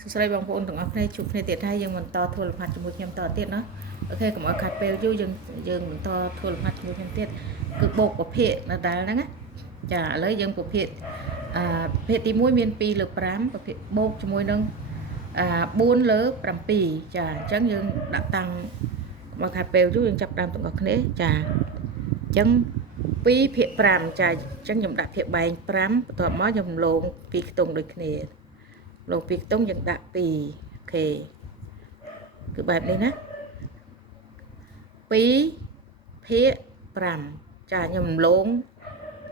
សួស្តីបងប្អូនទាំងអស់គ្នាជួបគ្នាទៀតហើយយើងបន្តធ្វើលំហាត់ជាមួយខ្ញុំតទៀតណាអូខេកុំឲ្យខាត់ពេលយូរយើងបន្តធ្វើលំហាត់ជាមួយខ្ញុំទៀតគឺបូកប្រភេទដដែលហ្នឹងណាចាឥឡូវយើងប្រភេទប្រភេទទី1មាន2លើ5ប្រភេទបូកជាមួយនឹង4លើ7ចាអញ្ចឹងយើងដាក់តាំងកុំឲ្យខាត់ពេលយូរយើងចាប់ដើមទាំងអស់គ្នាចាអញ្ចឹង2ភាគ5ចាអញ្ចឹងខ្ញុំដាក់ភាគបែង5បន្ទាប់មកខ្ញុំលង2ខ្ទង់ដូចគ្នាលោកពីខ្ទង់យើងដាក់2អូខេគឺបែបនេះណា2ភាគ5ចាខ្ញុំលង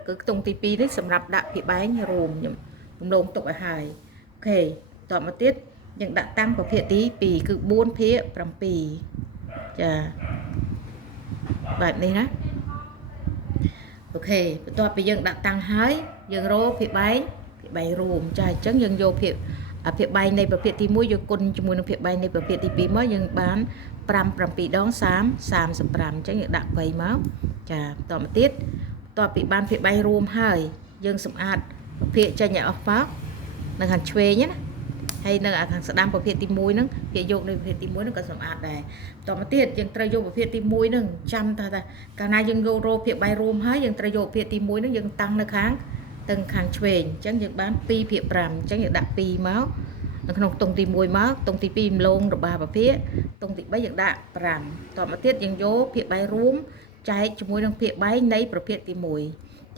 គឺខ្ទង់ទី2នេះសម្រាប់ដាក់ភាគបែងរួមខ្ញុំលងទុកឲ្យហើយអូខេតមកទៀតយើងដាក់តាំងប្រភេទទី2គឺ4ភាគ7ចាបែបនេះណាអូខេបន្ទាប់ពីយើងដាក់តាំងហើយយើងរកភាគបែងរួមចាអញ្ចឹងយើងយកភាគបែងនៃប្រភេទទី1យកគុណជាមួយនឹងភាគបែងនៃប្រភេទទី2មកយើងបាន5 7ដង30 35អញ្ចឹងយើងដាក់3មកចាបន្តមកទៀតបន្ទាប់ពីបានភាគបែងរួមហើយយើងសម្អាតប្រភេទចេញឲ្យអស់មកនៅខាងឆ្វេងណាហើយនៅខាងស្ដាំប្រភេទទី1ហ្នឹងភាគយកនៃប្រភេទទី1ហ្នឹងក៏សម្អាតដែរបន្តមកទៀតយើងត្រូវយកប្រភេទទី1ហ្នឹងចាំថាកាលណាយើងយករោភាគបែងរួមហើយយើងត្រូវយកប្រភេទទី1ហ្នឹងយើងតាំងនៅខាងឆ្វេងអញ្ចឹងយើងបាន2ភាគ5អញ្ចឹងយើងដាក់2មកនៅក្នុងខ្ទង់ទី1មកខ្ទង់ទី2ម្លងរបស់ប្រភេទខ្ទង់ទី3យើងដាក់5តមកទៀតយើងយកភាគបែងរួមចែកជាមួយនឹងភាគបែងនៃប្រភេទទី1អញ្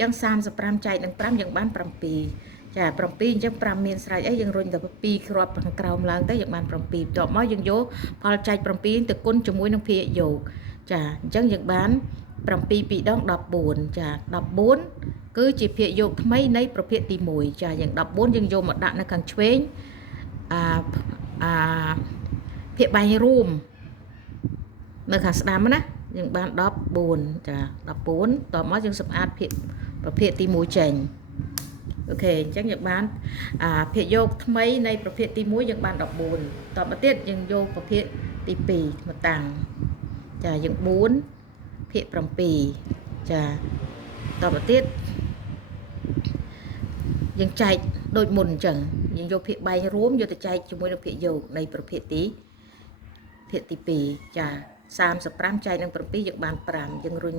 ចឹង35ចែកនឹង5យើងបាន7ចា7អញ្ចឹង5មានស្រេចអីយើងរុញទៅ2គ្រាប់ខាងក្រោមឡើងទៅយើងបាន7បន្ទាប់មកយើងយកផលចែក7ទៅគុណជាមួយនឹងភាគយកចាអញ្ចឹងយើងបាន7 2ដង14ចា14គឺជាភាគយកថ្មីនៃប្រភេទទី1ចាយ៉ាង14យើងយកមកដាក់នៅខាងឆ្វេងភាគបែងរួមនៅខាងស្ដាំណាយើងបាន14ចា14តមកយើងសម្អាតភាគប្រភេទទី1ចេញអូខេអញ្ចឹងយើងបានភាគយកថ្មីនៃប្រភេទទី1យើងបាន14តមកទៀតយើងយកប្រភេទទី2មកតាំងចាយើង4ភាគ7ចាតមកទៀតយើងចែកដូចមុនអញ្ចឹងយើងយកភាគបែងរួមយកទៅចែកជាមួយនឹងភាគយកនៃប្រភេទទី2ចា35ចែកនឹង7យើងបាន5យើងរុញ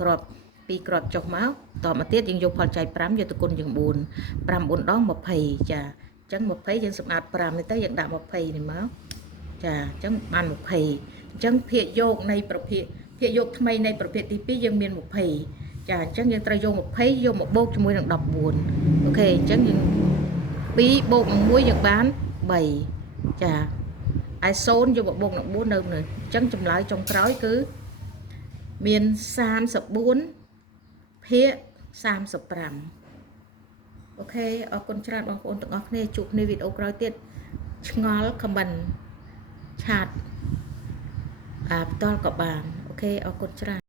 ក្រប2គ្រាប់ចុះមកតមកទៀតយើងយកផលចែក5យកទៅគុណជាង4 5 4ដង20ចាអញ្ចឹង20យើងសម្អាត5នេះទៅយើងដាក់20នេះមកចាអញ្ចឹងបាន20អញ្ចឹងភាគយកនៃប្រភេទភាគយកថ្មីនៃប្រភេទទី2យើងមាន20ចាអញ្ចឹងយើងត្រូវយក20យកមកបូកជាមួយនឹង14អូខេអញ្ចឹងយើង2បូកនឹង1យើងបាន3ចាឯ0យកមកបូកនឹង4នៅអញ្ចឹងចម្លើយចុងក្រោយគឺមាន34ភាគ35អូខេអរគុណច្រើនបងប្អូនទាំងអស់គ្នាជួបគ្នាវីដេអូក្រោយទៀតឆ្ងល់ខមមិនឆាតផ្ទាល់ក៏បានអូខេអរគុណច្រើន